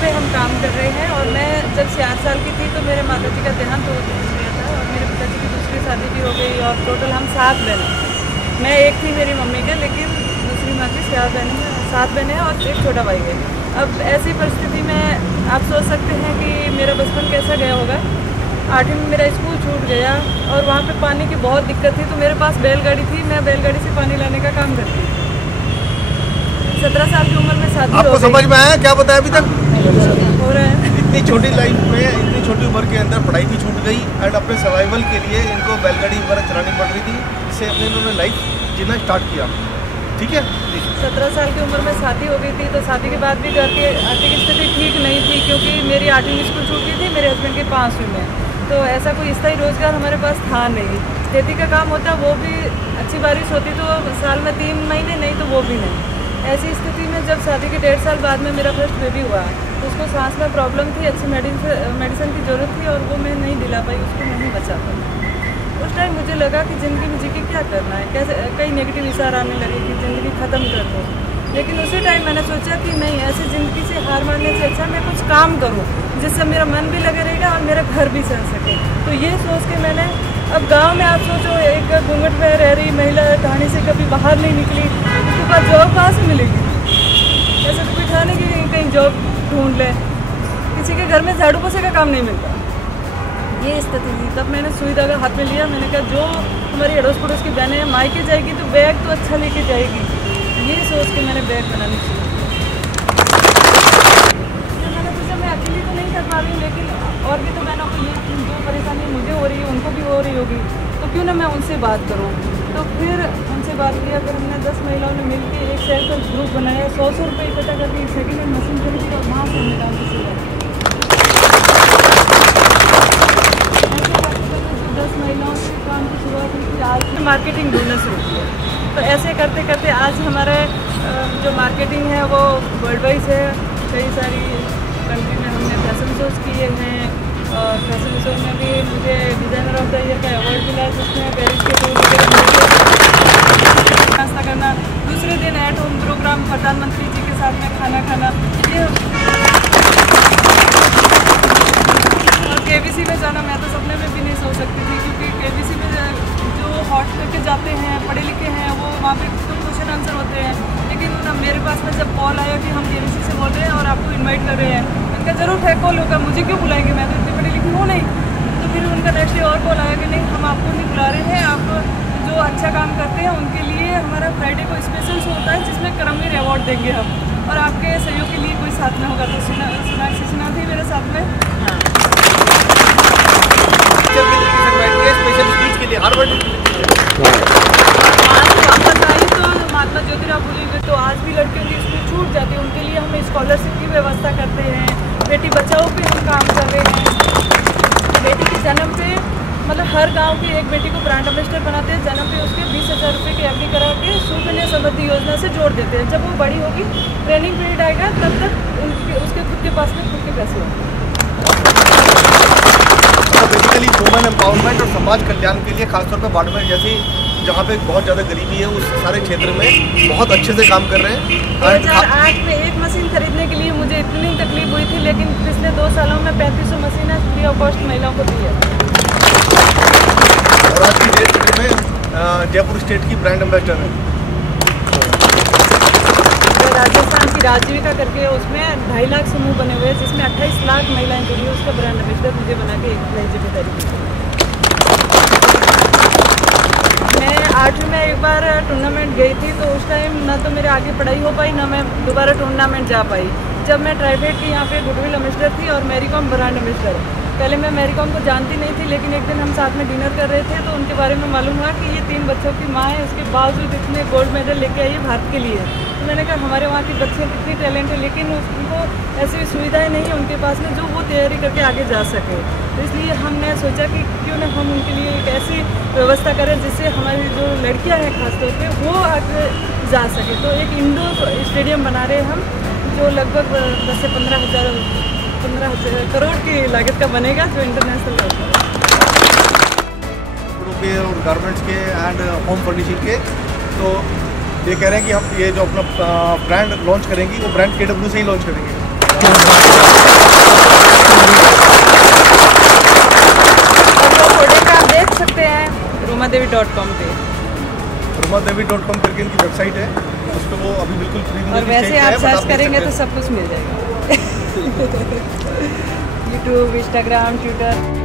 पे हम काम कर रहे हैं। और मैं जब 4 साल की थी तो मेरे माता जी का देहांत हो गया था और मेरे पिताजी की दूसरी शादी भी हो गई और टोटल हम 7 बहनें। मैं एक थी मेरी मम्मी के, लेकिन दूसरी माँ की 7 बहनें हैं और एक छोटा भाई है। अब ऐसी परिस्थिति में आप सोच सकते हैं कि मेरा बचपन कैसा गया होगा। 8वीं में मेरा स्कूल छूट गया और वहाँ पे पानी की बहुत दिक्कत थी, तो मेरे पास बैलगाड़ी थी, मैं बैलगाड़ी से पानी लाने का काम करती थी। 17 साल की उम्र में शादी हो गई। आपको समझ में आया क्या बताया अभी तक? हो रहा है। इतनी छोटी लाइफ में, इतनी छोटी उम्र के अंदर पढ़ाई भी छूट गई एंड अपने सर्वाइवल के लिए इनको बैलगाड़ी वगैरह चलानी पड़ रही थी, जिससे अपने इन्होंने लाइफ जीना स्टार्ट किया। ठीक है। 17 साल की उम्र में शादी हो गई थी, तो शादी के बाद भी घर की आर्थिक स्थिति ठीक नहीं थी, क्योंकि मेरी 8वीं में स्कूल छूट गई थी, मेरे हस्बैंड की 5वीं में। तो ऐसा कोई स्थायी रोजगार हमारे पास था नहीं। खेती का काम होता, वो भी अच्छी बारिश होती तो साल में 3 महीने, नहीं तो वो भी नहीं। ऐसी स्थिति में जब शादी के 1.5 साल बाद में मेरा फर्स्ट बेबी हुआ, तो उसको सांस में प्रॉब्लम थी, अच्छी मेडिसिन की ज़रूरत थी और वो मैं नहीं दिला पाई, उसको नहीं बचा पाई। उस टाइम मुझे लगा कि ज़िंदगी में जी के क्या करना है, कैसे कई नेगेटिव विचार आने लगे कि ज़िंदगी ख़त्म कर दो। लेकिन उसी टाइम मैंने सोचा कि नहीं, ऐसी ज़िंदगी से हार मारने से अच्छा मैं कुछ काम करूं जिससे मेरा मन भी लगे रहेगा और मेरा घर भी चल सके। तो ये सोच के मैंने, अब गांव में आप सोचो, एक घूंघट में रह रही महिला कहानी से कभी बाहर नहीं निकली, उसके बाद जॉब कहाँ से मिलेगी? ऐसा तो कोई था नहीं कि कहीं जॉब ढूंढ ले, किसी के घर में झाड़ू पोछे का काम नहीं मिलता। ये स्थिति थी। तब मैंने सुई धागा हाथ में लिया, मैंने कहा जो हमारी अड़ोस पड़ोस की बहनें मायके जाएगी तो बैग तो अच्छा लेके जाएगी। ये सोच के मैंने बैग बनानी शुरू किया। मैंने सोचा मैं अकेली तो नहीं कर पा रही हूँ, लेकिन और भी तो बहनों को ये जो परेशानी मुझे हो रही है उनको भी हो रही होगी, तो क्यों ना मैं उनसे बात करूँ। तो फिर उनसे बात किया, फिर हमने 10 महिलाओं ने मिलकर एक सेल्फ हेल्प ग्रुप बनाया, 100 रुपये इकट्ठा करके सेकेंड हैंड मशीन खरीदी और वहाँ से हमने काम की शुरुआत की। 10 महिलाओं से काम की शुरुआत हुई थी, आज मार्केटिंग ढूंढना शुरू किया। तो ऐसे करते करते आज हमारे जो मार्केटिंग है वो वर्ल्ड वाइज है। कई सारी कंट्री में हमने फैशन शोज किए हैं और फैशन शो में भी मुझे डिज़ाइनर ऑफ द ईयर का अवार्ड मिला, जिसमें पेरिस के नाश्ता करना, दूसरे दिन एट होम प्रोग्राम प्रधानमंत्री जी के साथ में खाना खाना, ये और केबीसी में जाना मैं तो सपने में भी नहीं सोच सकती थी, क्योंकि केबीसी में जो हॉट लेके जाते हैं, पढ़े लिखे हैं, वो वहाँ पे तो क्वेश्चन आंसर होते हैं। लेकिन मेरे पास में जब कॉल आया कि हम केबीसी से बोल रहे हैं और आपको इनवाइट कर रहे हैं, उनका ज़रूर है कॉल होगा, मुझे क्यों बुलाएंगे, मैं तो इतनी पढ़ी लिखी हूँ नहीं। तो फिर उनका नेक्स्ट डे और कॉल आया कि नहीं, हम आपको नहीं बुला रहे हैं, आप जो अच्छा काम करते हैं उनके लिए हमारा फ्राइडे को स्पेशल शो होता है जिसमें कर्मवीर अवार्ड देंगे हम, और आपके सहयोग के लिए कोई साथ में होगा। तो सुना थी मेरे साथ में। स्पेशल स्पीच के लिए हार्वर्ड आज वापस आई तो महात्मा ज्योतिराव फुले, तो आज भी लड़कियों की स्कूल छूट जाती है, उनके लिए हम स्कॉलरशिप की व्यवस्था करते हैं। बेटी बचाओ पे हम काम कर रहे हैं। बेटी के जन्म पे मतलब हर गांव की एक बेटी को ब्रांड एम्बेसडर बनाते हैं, जन्म पे उसके 20,000 रुपये की एफडी करा के सुकन्या समृद्धि योजना से जोड़ देते हैं। जब वो बड़ी होगी, ट्रेनिंग पीरियड आएगा, तब तक उसके खुद के पास में खुद के पैसे होंगे। बेसिकली वुमेन एम्पावरमेंट और समाज कल्याण के लिए खासतौर पर बाड़मेर जैसी जहाँ पे बहुत ज़्यादा गरीबी है, उस सारे क्षेत्र में बहुत अच्छे से काम कर रहे हैं। 2008 में एक मशीन खरीदने के लिए मुझे इतनी तकलीफ हुई थी, लेकिन पिछले 2 सालों में 3500 मशीनें फ्री ऑफ कॉस्ट महिलाओं को दी है। और आज की डेट में जयपुर स्टेट की ब्रांड एम्बेसडर है। राजस्थान की राजीविका करके उसमें 2.5 लाख समूह बने हुए हैं, जिसमें 28 लाख महिलाएं जुड़ी है। उसका ब्रांड एम्बेसडर मुझे बना के एक जिम्मेदारी दी। मैं 8वीं में एक बार टूर्नामेंट गई थी, तो उस टाइम ना तो मेरे आगे पढ़ाई हो पाई, ना मैं दोबारा टूर्नामेंट जा पाई। जब मैं ट्राइफेड की यहाँ पे गुडविल एम्बेसडर थी और मैरीकॉम ब्रांड एम्बेसडर। पहले मैं मैरीकॉम को जानती नहीं थी, लेकिन एक दिन हम साथ में डिनर कर रहे थे तो उनके बारे में मालूम हुआ कि ये 3 बच्चों की माँ है, उसके बावजूद इतने गोल्ड मेडल लेके आई है भारत के लिए। तो मैंने कहा हमारे वहाँ की बच्चियाँ कितनी टैलेंट है, लेकिन उनको ऐसी सुविधाएं नहीं है उनके पास में जो वो तैयारी करके आगे जा सके। तो इसलिए हमने सोचा कि क्यों ना हम उनके लिए एक ऐसी व्यवस्था करें जिससे हमारी जो लड़कियाँ हैं खासतौर पर वो आगे जा सके। तो एक इंडोर स्टेडियम बना रहे हैं हम, जो लगभग 10 से 15 करोड़ की लागत का बनेगा, जो इंटरनेशनल के और गारमेंट्स के एंड होम फर्निशिंग के। तो ये कह रहे हैं कि हम ये जो अपना ब्रांड लॉन्च करेंगी वो ब्रांड KW से ही लॉन्च करेंगे। rumadevi.com पे। rumadevi.com करके इनकी वेबसाइट है, उस पर वो अभी बिल्कुल फ्री में और वैसे आप सर्च करेंगे तो सब कुछ मिल जाएगा। YouTube, Instagram, Twitter.